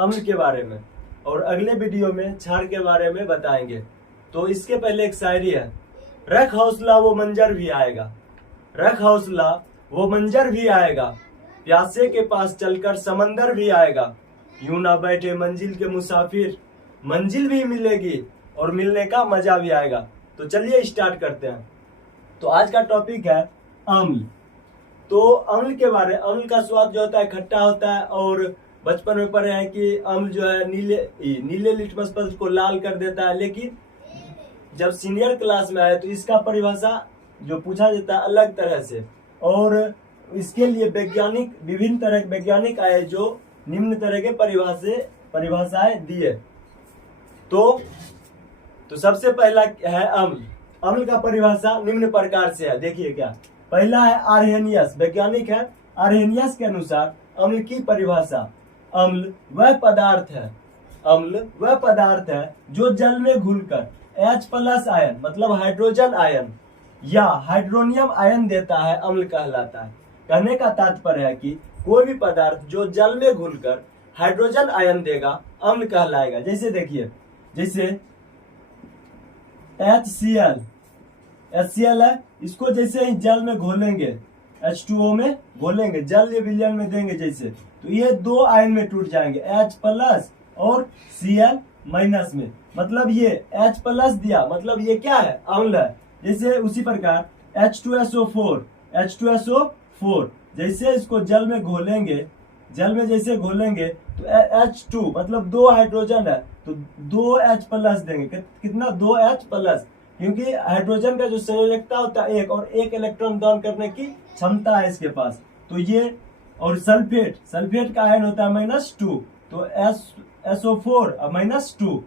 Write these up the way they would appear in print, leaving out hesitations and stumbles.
अम्ल के बारे में और अगले वीडियो में क्षार के बारे में बताएंगे। तो इसके पहले एक शायरी है, रख हौसला वो मंजर भी आएगा, रख हौसला वो मंजर भी आएगा, प्यासे के पास चलकर समंदर भी आएगा, यूं ना बैठे मंजिल के मुसाफिर, मंजिल भी मिलेगी और मिलने का मजा भी आएगा। तो चलिए स्टार्ट करते हैं। तो आज का टॉपिक है अम्ल। तो अम्ल के बारे, अम्ल का स्वाद जो होता है खट्टा होता है और बचपन में पढ़े हैं कि अम्ल जो है नीले लिटमस पल्स को लाल कर देता है, लेकिन जब सीनियर क्लास में आए तो इसका परिभाषा जो पूछा जाता है अलग तरह से, और इसके लिए वैज्ञानिक विभिन्न तरह के वैज्ञानिक आए जो निम्न तरह के परिभाषाएं दिए। तो सबसे पहला है अम्ल। अम्ल का परिभाषा निम्न प्रकार से है, देखिए क्या। पहला है आर्हेनियस, वैज्ञानिक है आर्हेनियस के अनुसार अम्ल की परिभाषा, अम्ल वह पदार्थ है, अम्ल वह पदार्थ है जो जल में घुलकर H+ आयन मतलब हाइड्रोजन आयन या हाइड्रोनियम आयन देता है, अम्ल कहलाता है। कहने का तात्पर्य है कि कोई भी पदार्थ जो जल में घुलकर हाइड्रोजन आयन देगा अम्ल कहलाएगा। जैसे देखिए, जैसे HCl है, इसको जैसे ही जल में घोलेंगे H2O में घोलेंगे, जल विलयन में देंगे जैसे, तो ये दो आयन में टूट जाएंगे, H+ और Cl- में। मतलब ये H+ दिया मतलब ये क्या है, अम्ल है। जैसे उसी प्रकार H2SO4 जैसे इसको जल में घोलेंगे, जल में जैसे घोलेंगे तो H2 मतलब दो हाइड्रोजन है तो 2H+ देंगे, कितना 2H+, क्योंकि हाइड्रोजन का जो संयोजकता होता है एक, और एक इलेक्ट्रॉन दान करने की क्षमता है इसके पास। तो ये, और सल्फेट का आयन होता है -2, तो SO4 -2।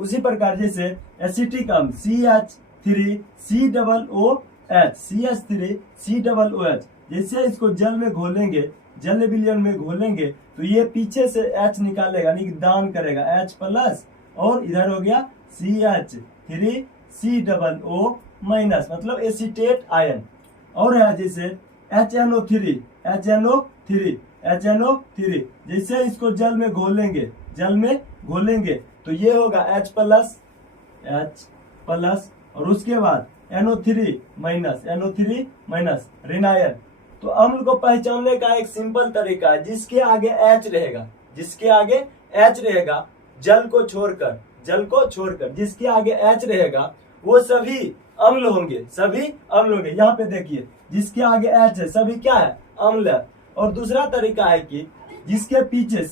उसी प्रकार जैसे एसिटिक अम्ल CH3COOH, जैसे इसको जल में घोलेंगे, जल विलयन में घोलेंगे तो ये पीछे से H निकालेगा, यानी दान करेगा H+, और इधर हो गया CH3COO- मतलब एसिटेट आयन। और है जैसे HNO3 जैसे इसको जल में घोलेंगे तो ये होगा H+, और उसके बाद NO3- ऋणायन। तो अम्ल को पहचानने का एक सिंपल तरीका है, जिसके आगे H रहेगा जल को छोड़कर जिसके आगे H रहेगा वो सभी अम्ल होंगे। यहाँ पे देखिए, जिसके आगे H है सभी क्या है, अम्ल है। और दूसरा तरीका है कि जिसके पीछे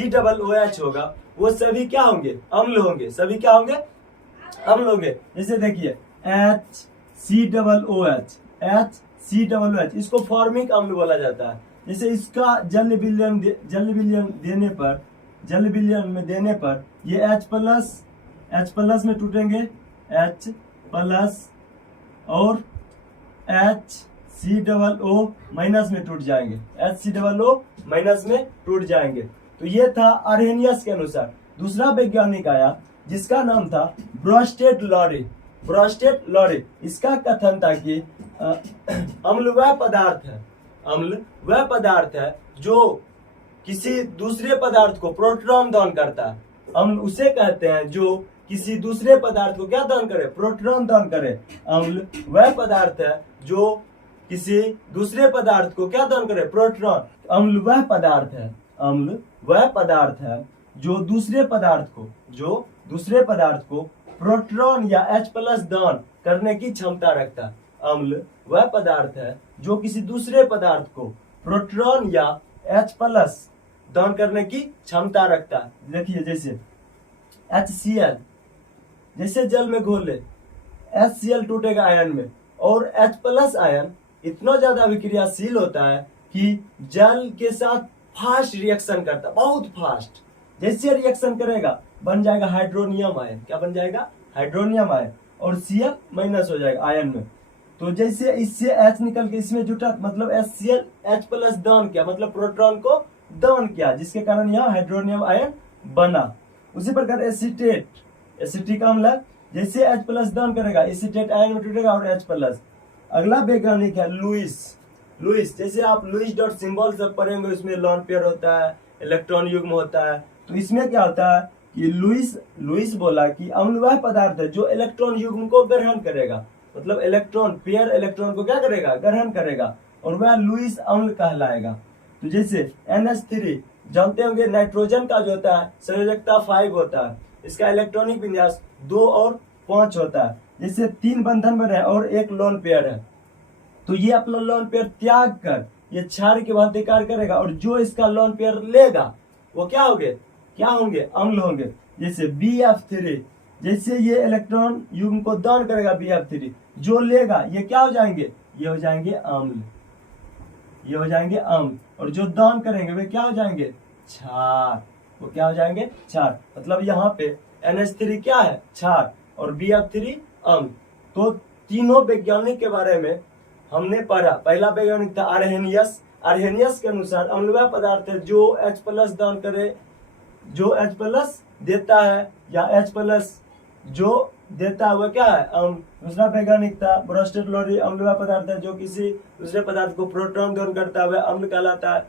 COOH होगा वो सभी क्या होंगे, अम्ल होंगे। सभी क्या होंगे, अम्ल होंगे। जैसे देखिए HCOOH, इसको फॉर्मिक अम्ल बोला जाता है। जैसे इसका जल विलयन में देने पर ये H+ में टूटेंगे, H+ और HCOO- में टूट जाएंगे, HCOO- में टूट जाएंगे। तो ये था आर्हेनियस के अनुसार। दूसरा वैज्ञानिक आया जिसका नाम था ब्रोस्टेड लॉरी। इसका कथन था कि अम्ल वह पदार्थ है जो किसी दूसरे पदार्थ को प्रोटॉन दान करता है। अम्ल उसे कहते हैं जो किसी दूसरे पदार्थ को क्या दान करे, प्रोटॉन दान करे। अम्ल वह पदार्थ है जो किसी दूसरे पदार्थ को क्या दान करे, प्रोटॉन। अम्ल वह पदार्थ है जो दूसरे पदार्थ को प्रोटॉन या H+ दान करने की क्षमता रखता है। अम्ल वह पदार्थ है जो किसी दूसरे पदार्थ को प्रोटॉन या H+ दान करने की क्षमता रखता है। देखिए जैसे HCl, जैसे जल में घोले HCl टूटेगा आयन में, और H+ आयन इतना ज्यादा विक्रियाशील होता है कि जल के साथ फास्ट रिएक्शन करता है, बहुत फास्ट। जैसे रिएक्शन करेगा बन जाएगा हाइड्रोनियम आयन। क्या बन जाएगा, हाइड्रोनियम आयन, और Cl- हो जाएगा आयन में। तो जैसे इससे H निकल के इसमें जुटा, मतलब HCl H+ दान किया, मतलब प्रोटॉन को दान किया, जिसके कारण यहाँ हाइड्रोनियम आयन बना। उसी प्रकार एसिटिक अम्ल, जैसे H+ दान करेगा एसिटेट आयन में टूटेगा और H+। अगला वैज्ञानिक है लुईस, जैसे आप लुईस डॉट सिंबल सब पढ़ेंगे, उसमें लोन पेयर होता है, इलेक्ट्रॉन युग्म होता है। तो इसमें क्या होता है कि लुईस बोला कि अम्ल वह पदार्थ है जो इलेक्ट्रॉन युग्म को ग्रहण करेगा, मतलब इलेक्ट्रॉन पेयर इलेक्ट्रॉन को क्या करेगा, ग्रहण करेगा, और वह लुईस अम्ल कहलाएगा। तो जैसे NH3 जानते होंगे, नाइट्रोजन का जो होता है संयोजकता 5 होता है, इसका इलेक्ट्रॉनिक विन्यास 2 और 5 होता है। जैसे 3 बंधन बने हैं और 1 लोन पेयर है, तो ये अपना लोन पेयर त्याग कर ये क्षार के भांति कार्य करेगा, और जो इसका लोन पेयर लेगा वो क्या होंगे, अम्ल होंगे। जैसे BF3, जैसे ये इलेक्ट्रॉन युग्म को दान करेगा BF3, जो लेगा ये क्या हो जाएंगे, ये हो जाएंगे अम्ल, ये हो जाएंगे अम्ल, और जो दान करेंगे वे क्या हो जाएंगे, क्षार, वो क्या हो जाएंगे, क्षार। मतलब यहाँ पे NH3 क्या है, क्षार, और BF3 अम्ल। तो तीनों वैज्ञानिक के बारे में हमने पढ़ा। पहला वैज्ञानिक था आर्हेनियस के अनुसार अम्ल वह पदार्थ है जो H+ दान करे, जो H+ देता है, या H+ जो देता है वह क्या है, अम्ल। दूसरा वैज्ञानिक था ब्रोस्टेड लोरी, अम्ल वह पदार्थ है जो किसी दूसरे पदार्थ को प्रोटॉन दान करता है, वह अम्ल कहलाता है।